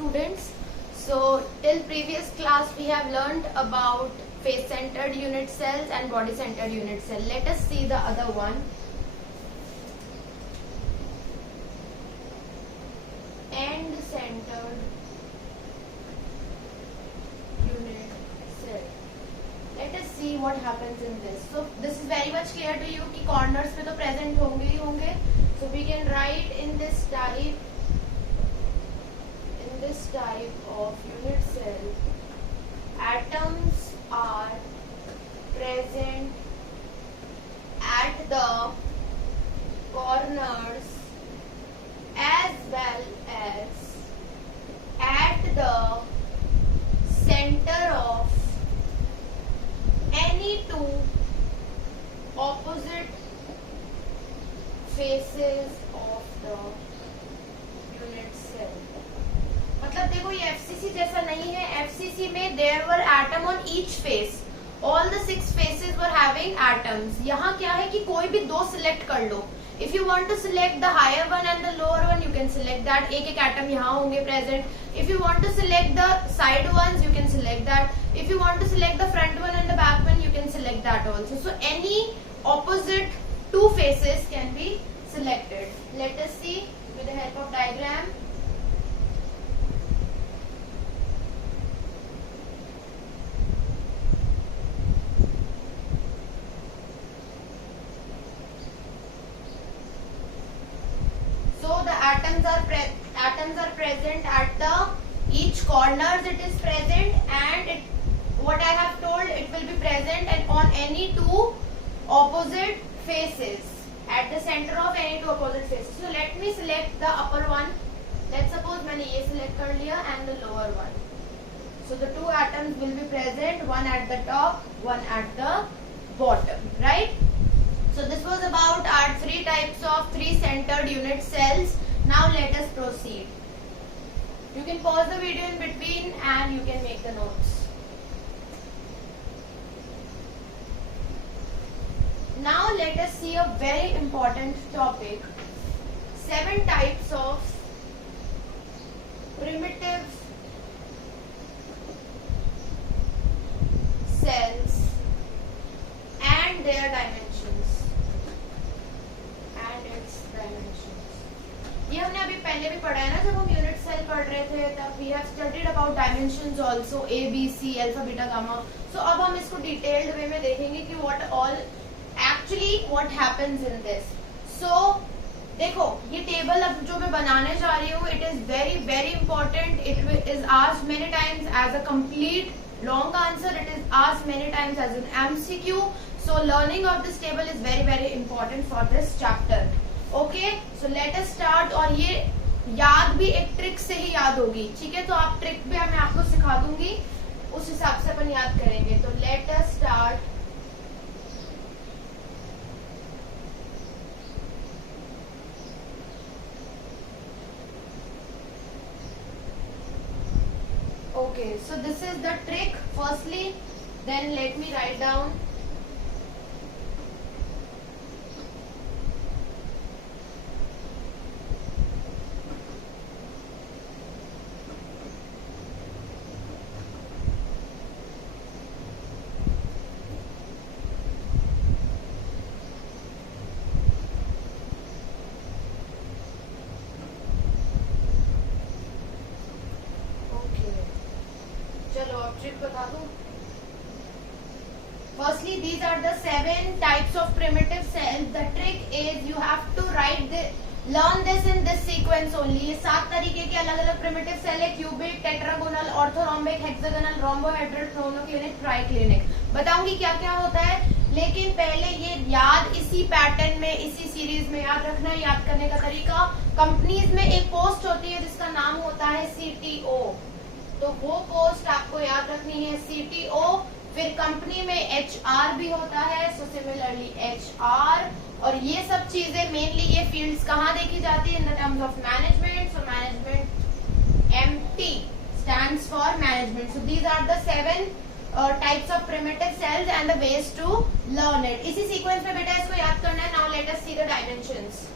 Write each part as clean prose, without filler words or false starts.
students. So till previous class we have learned about face centered unit cells and body centered unit cell. Let us see the other one. End centered unit cell. Let us see what happens in this. So this is very much clear to you कि corners पे तो present होंगे ही होंगे. So we can write in this type of unit cell, atoms are present at the corners as well as at the center of any two opposite faces of the unit cell. मतलब देखो ये FCC जैसा नहीं है. FCC में there were atom on each face. All the 6 faces were having atoms. यहाँ क्या है कि कोई भी 2 select कर लो. If you want to select the higher one and the lower one, you can select that. एक atom यहाँ होंगे present. If you want to select the side ones, you can select that. If you want to select the front one and the back one, you can select that also. So any opposite 2 faces can be selected. Let us see with the help of diagram. So the atoms are present at the each corners. It is present, and what I have told, it will be present and on any 2 opposite faces, at the center of any 2 opposite faces. So let me select the upper one. Let's suppose मैंने ये select कर लिया and the lower one. So the 2 atoms will be present, one at the top, one at the bottom, right? So this was about our 3 types of 3 centered unit cells. Now let us proceed. You can pause the video in between and you can make the notes. Now let us see a very important topic. 7 types of primitive cells and their dimensions. ये हमने अभी पहले भी पढ़ा है ना, जब हम यूनिट सेल पढ़ रहे थे तब we have studied about dimensions also, A, B, C, alpha, beta, gamma. So अब हम इसको डिटेल्ड वे में देखेंगे कि what happens in this. So देखो ये टेबल अब जो मैं बनाने जा रही हूँ, it is very very important. It is asked many times as a complete long answer. It is asked many times as an MCQ. So learning of this table is very very important for this chapter. Okay, so let us start. और ये याद भी एक trick से ही याद होगी, ठीक है? तो आप ट्रिक भी मैं आपको सिखा दूंगी, उस हिसाब से अपन याद करेंगे. तो let us start. Okay, so this is the trick firstly, then let me write down. Firstly, these are the 7 types of primitive cells. The trick is you have to learn this in this sequence only. ये 7 तरीके के अलग अलग primitive cell है: cubic, tetragonal, orthorhombic, hexagonal, rhombohedral, monoclinic, triclinic. बताऊंगी क्या क्या होता है, लेकिन पहले ये याद इसी पैटर्न में, इसी सीरीज में याद रखना है. याद करने का तरीका, कंपनीज में एक पोस्ट होती है जिसका नाम होता है CTO. तो वो पोस्ट आपको याद रखनी है, CTO. फिर कंपनी में HR भी होता है, सो सिमिलरली HR. और ये सब चीजें मेनली ये फील्ड्स कहाँ देखी जाती है? In the terms of management. So management MT stands for management. So these are the 7 types of primitive cells and the ways to learn it. इसी सीक्वेंस में बेटा इसको याद करना है. Now let us see the dimensions.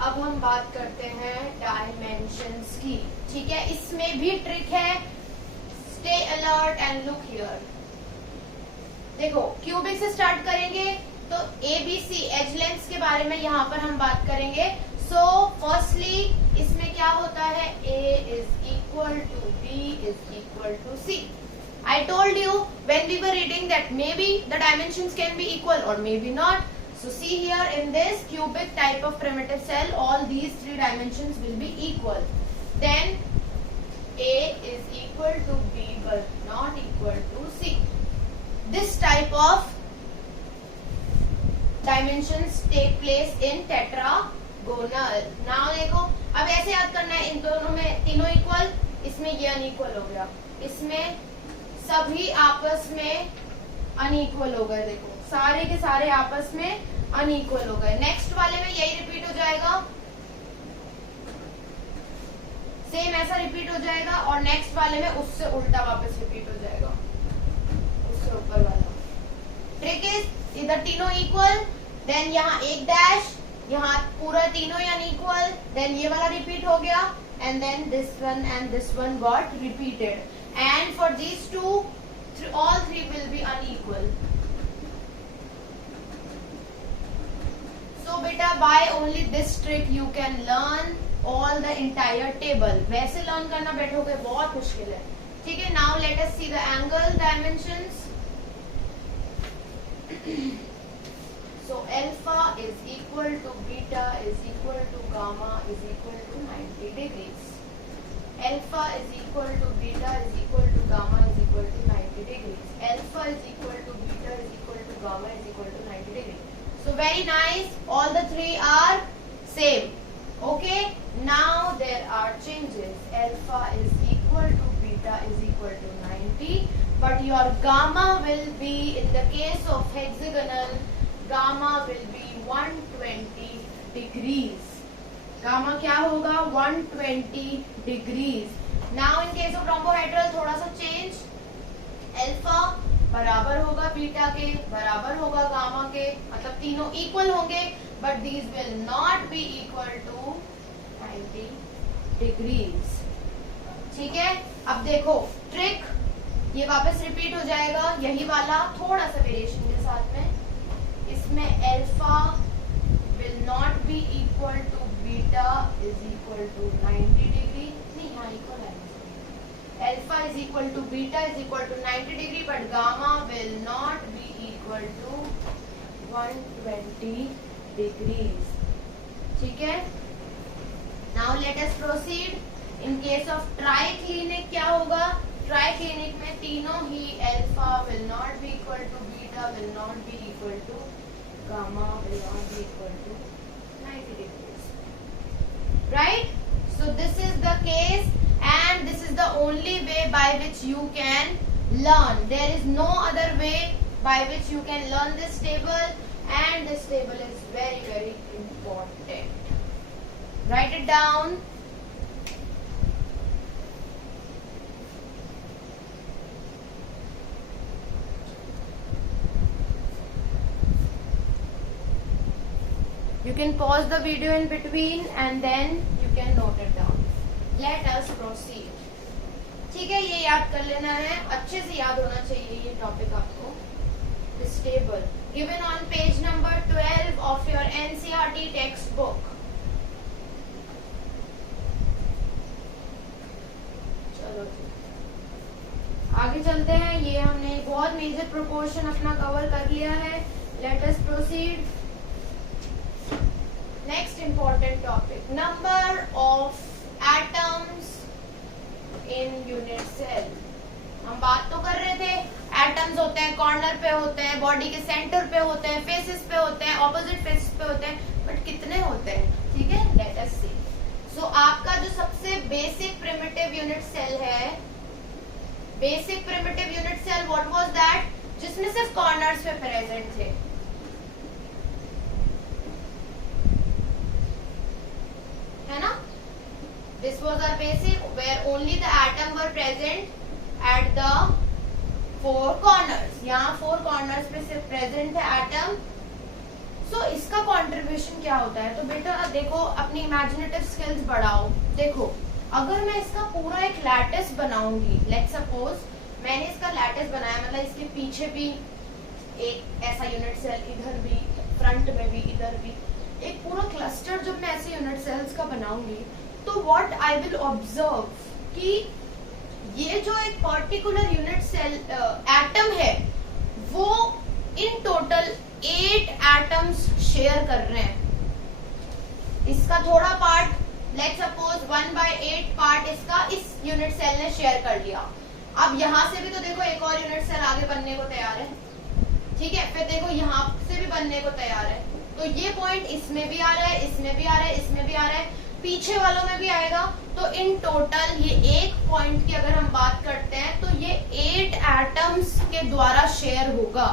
अब हम बात करते हैं डायमेंशंस की. ठीक है, इसमें भी ट्रिक है, stay alert and look here. देखो क्यूबिक से स्टार्ट करेंगे तो ABC एज लेंथ्स के बारे में यहाँ पर हम बात करेंगे। सो फर्स्टली इसमें क्या होता है, A is equal to B is equal to C. I told you when we were reading that maybe the dimensions can be equal or maybe not. So see here in this cubic type of primitive cell, all these three dimensions will be equal. Then A is equal to B but not equal to C. This type of dimensions take place in tetragonal. Now देखो अब ऐसे याद करना है, इन दोनों में तीनों equal, इसमें ये अनइक्वल हो गया, इसमें सभी आपस में अनइक्वल हो गए। देखो सारे के सारे आपस में अनइक्वल हो गए। नेक्स्ट वाले में यही रिपीट हो जाएगा, सेम ऐसा रिपीट हो जाएगा, और नेक्स्ट वाले में उससे उल्टा वापस रिपीट हो जाएगा, उससे ऊपर वाला। ट्रिक इज इधर तीनों इक्वल, देन यहाँ एक डैश, यहाँ पूरा तीनों अनइक्वल, देन ये वाला रिपीट हो गया, and then this one got repeated, and for these two all three will be unequal. So beta by only this trick you can learn all the entire table. वैसे learn करना बैठोगे बहुत मुश्किल है, ठीक है। Now let us see the angle dimensions. So alpha is equal to beta is equal to gamma is equal to 90 degrees. Alpha is equal to beta is equal to gamma is equal to 90 degrees. Alpha is equal to beta is equal to gamma is equal to 90 degrees. So very nice. All the three are same. Okay. Now there are changes. Alpha is equal to beta is equal to 90, but your gamma will be, in the case of hexagonal, gamma will be 120 degrees. Gamma क्या होगा, 120 degrees. Now in case of rhombohedral थोड़ा सा change, alpha बराबर होगा beta के, बराबर होगा gamma के, मतलब तीनों इक्वल होंगे, but these will not be equal to 90 degrees. ठीक है, अब देखो ट्रिक, ये वापस रिपीट हो जाएगा, यही वाला थोड़ा सा वेरिएशन के साथ में। इसमें alpha will not be equal to beta is equal to 90 degree, नहीं यहाँ इक्वल है, alpha is equal to beta is equal to 90 degree, but gamma will not be equal to 120 degrees. ठीक है, now let us proceed. In case of triclinic क्या होगा, triclinic में तीनों ही alpha will not be equal to beta will not be equal to gamma will not be equal to 90 degrees. Right? So this is the case, and this is the only way by which you can learn. There is no other way by which you can learn this table, and this table is very, very important. Write it down. You can pause the video in between and then you can note it down. Let us proceed. ठीक है, ये याद कर लेना है, अच्छे से याद होना चाहिए ये टॉपिक आपको। This table given on page number 12 of your NCERT textbook. चलो आगे चलते हैं, ये हमने बहुत मेजर प्रोपोर्शन अपना कवर कर लिया है। Let us proceed. Next important topic, number of atoms in unit cell. हम बात तो कर रहे थे, एटम्स होते हैं कॉर्नर पे होते हैं, बॉडी के सेंटर पे होते हैं, फेसेस पे होते हैं, ऑपोजिट फेसेस पे होते हैं, बट कितने होते हैं, ठीक है, लेट अस सी। सो आपका जो सबसे बेसिक प्रिमिटिव यूनिट सेल है, basic primitive unit cell what was that, जिसमें सिर्फ कॉर्नर्स पे प्रेजेंट थे, है ना। This was our basic where only the atom were present at the four corners. यहाँ four corners पे सिर्फ present है atom. So इसका contribution क्या होता है, तो बेटा देखो अपनी imaginative skills बढ़ाओ। देखो अगर मैं इसका पूरा एक लैटिस बनाऊंगी, लेट्स सपोज मैंने इसका लैटिस बनाया, मतलब इसके पीछे भी एक ऐसा यूनिट सेल, इधर भी, फ्रंट में भी, इधर भी, एक पूरा क्लस्टर जब मैं ऐसे यूनिट सेल्स का बनाऊंगी, तो व्हाट आई विल ऑब्जर्व कि ये जो एक पर्टिकुलर यूनिट सेल एटम है वो इन टोटल 8 एटम्स शेयर कर रहे हैं। इसका थोड़ा पार्ट, लेट्स सपोज 1/8 पार्ट इसका इस यूनिट सेल ने शेयर कर लिया। अब यहाँ से भी तो देखो एक और यूनिट सेल आगे बनने को तैयार है, ठीक है, फिर देखो यहाँ से भी बनने को तैयार है, तो ये पॉइंट इसमें भी आ रहा है, इसमें भी आ रहा है, इसमें भी आ रहा है, पीछे वालों में भी आएगा। तो इन टोटल ये एक पॉइंट की अगर हम बात करते हैं तो ये 8 एटम्स के द्वारा शेयर होगा।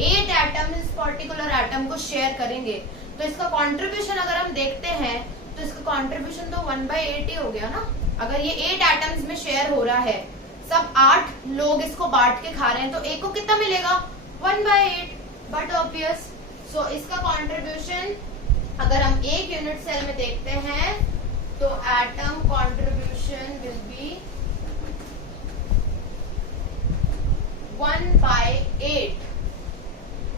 8 एटम इस पर्टिकुलर एटम को शेयर करेंगे। तो इसका कंट्रीब्यूशन अगर हम देखते हैं तो इसका कंट्रीब्यूशन तो 1/8 ही हो गया ना। अगर ये 8 एटम्स में शेयर हो रहा है, सब 8 लोग इसको बांट के खा रहे हैं, तो एक को कितना मिलेगा? 1/8, बट ऑब्वियस। सो इसका कंट्रीब्यूशन अगर हम एक यूनिट सेल में देखते हैं तो एटम कंट्रीब्यूशन विल बी 1/8।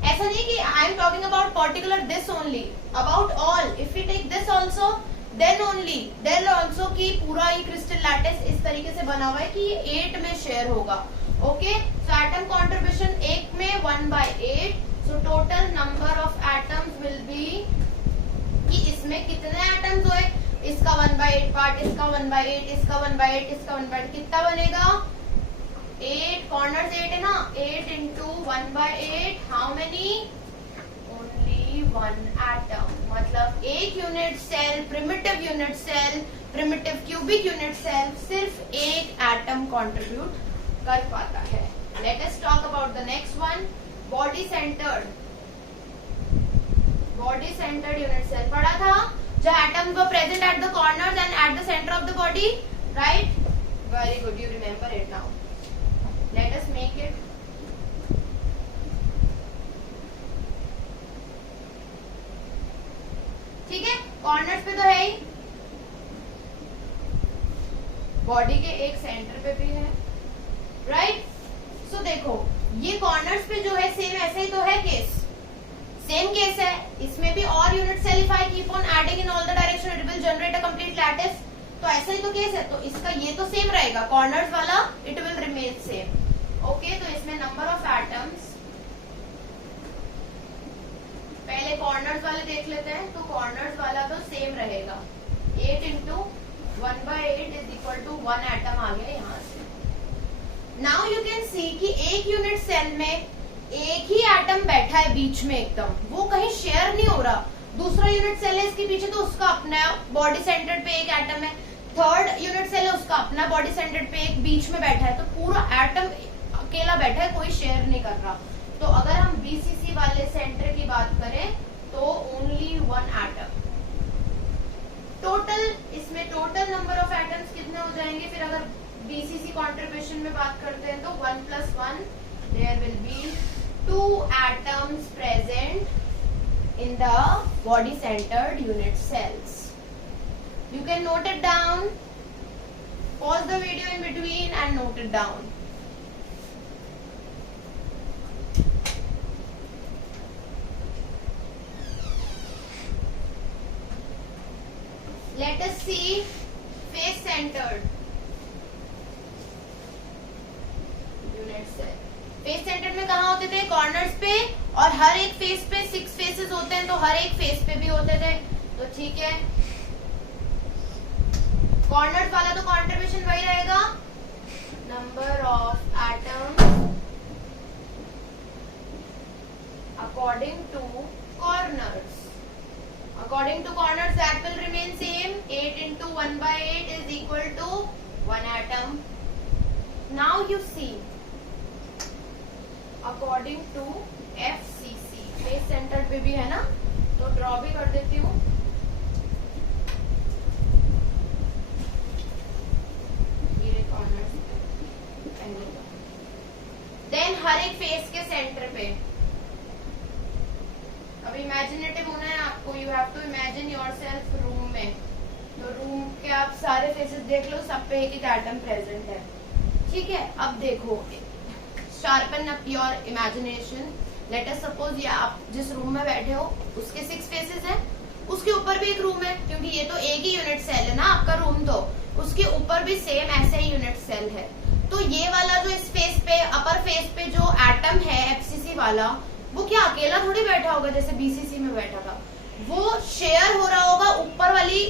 ऐसा नहीं कि I am talking about particular this only, about all. If you take this also then only then also कि पूरा ये क्रिस्टल लैटिस इस तरीके से बना हुआ है कि ये 8 में शेयर होगा। ओके, सो एटम कंट्रीब्यूशन एक में 1/8। So total number of atoms will be कि इसमें कितने एटम्स हुए, इसका 1/8 पार्ट, इसका 1/8, इसका 1/8, इसका 1/8, कितना बनेगा? 8 कॉर्नर्स 8 है ना, 8 into 1/8 how many? Only 1 atom. मतलब एक unit cell, primitive unit cell, primitive cubic unit cell सिर्फ एक एटम कंट्रीब्यूट कर पाता है। Let us talk about the next one, body centred. Body centred unit cell पढ़ा था, जो atoms were present at the corners and at the centre of the body, right? Very good, you remember it now. Let us make it. ठीक है, corners पे तो है ही, body के एक सेंटर पे भी है, राइट? सो देखो ये कॉर्नर्स पे जो है सेम ऐसे ही तो है केस, सेम केस है। इसमें भी और unit cell if I keep on adding in all the direction it will generate a complete lattice. तो ऐसा ही तो केस है, तो इसका ये तो सेम रहेगा, कॉर्नर्स वाला it will remain same. Okay, तो इसमें नंबर ऑफ एटम्स, पहले कॉर्नर्स वाले देख लेते हैं। तो कॉर्नर्स वाला तो सेम रहेगा, 8 into 1/8 is equal to 1 atom आ गया यहाँ से। नाउ यू कैन सी कि एक यूनिट सेल में एक ही एटम बैठा है बीच में एकदम, वो कहीं शेयर नहीं हो रहा। दूसरा यूनिट सेल है इसके पीछे, तो उसका अपना बॉडी सेंटर्ड पे एक एटम है। थर्ड यूनिट सेल है, उसका अपना बॉडी सेंटर्ड पे एक बीच में बैठा है। तो पूरा एटम अकेला बैठा है, कोई शेयर नहीं कर रहा। तो अगर हम बीसीसी वाले सेंटर की बात करें तो ओनली 1 एटम। टोटल इसमें टोटल नंबर ऑफ एटम्स कितने हो जाएंगे? फिर अगर बीसीसी कंट्रीब्यूशन में बात करते हैं तो 1 + 1 there will be 2 atoms present in the body centered unit cells. You can note it down, pause the video in between and note it down. Let us see face centered unit cell. Face centre में कहाँ होते थे? Corners पे, और हर एक face पे 6 faces होते हैं, तो हर एक फेस पे भी होते थे। तो ठीक है, कॉर्नर्स वाला तो कंट्रीब्यूशन वही रहेगा, number of atoms according to corners. According to corners that will remain same, 8 into 1/8 is equal to 1 atom. Now you see according to FCC, face centre पे भी है ना, तो ड्रॉ भी कर देती हूँ। देन हर एक फेस के सेंटर पे, अब इमेजिनेटिव होना है आपको, you have to imagine yourself room में, तो रूम के आप सारे फेसेस देख लो, सब पे एक एक एटम प्रेजेंट है, ठीक है। अब देखो, sharpen up your imagination. Let us suppose ये आप जिस रूम में बैठे हो उसके 6 फेसेस हैं, उसके ऊपर भी एक रूम है, क्योंकि ये तो एक ही यूनिट सेल है ना आपका रूम, तो उसके ऊपर भी सेम ऐसे ही यूनिट सेल है। तो ये वाला जो इस फेस पे, अपर फेस पे जो एटम है एफसीसी वाला, वो क्या अकेला थोड़ी बैठा होगा जैसे बीसीसी में बैठा था, वो शेयर हो रहा होगा ऊपर वाली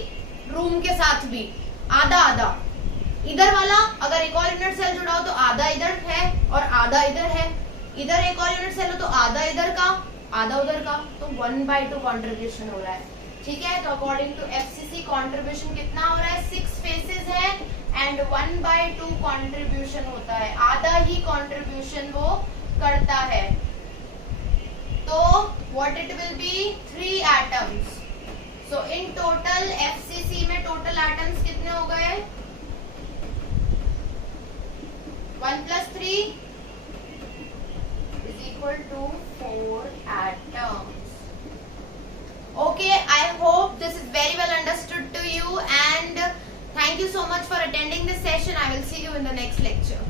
रूम के साथ भी, आधा आधा। इधर वाला अगर एक और यूनिट सेल जुड़ा हो तो आधा इधर है और आधा इधर है, इधर एक और यूनिट सेल हो तो आधा इधर का आधा उधर का, तो 1/2 कॉन्ट्रीब्यूशन हो रहा है, ठीक है। तो अकॉर्डिंग टू एफसीसी कॉन्ट्रीब्यूशन कितना हो रहा है, 6 फेसेस है एंड 1/2 कॉन्ट्रीब्यूशन होता है, आधा ही कॉन्ट्रीब्यूशन वो करता है। तो what it will be, 3 atoms. So in total FCC में टोटल एटम्स कितने हो गए, 1 + 3 = 4 atoms. Okay, I hope this is very well understood to you, and thank you so much for attending this session. I will see you in the next lecture.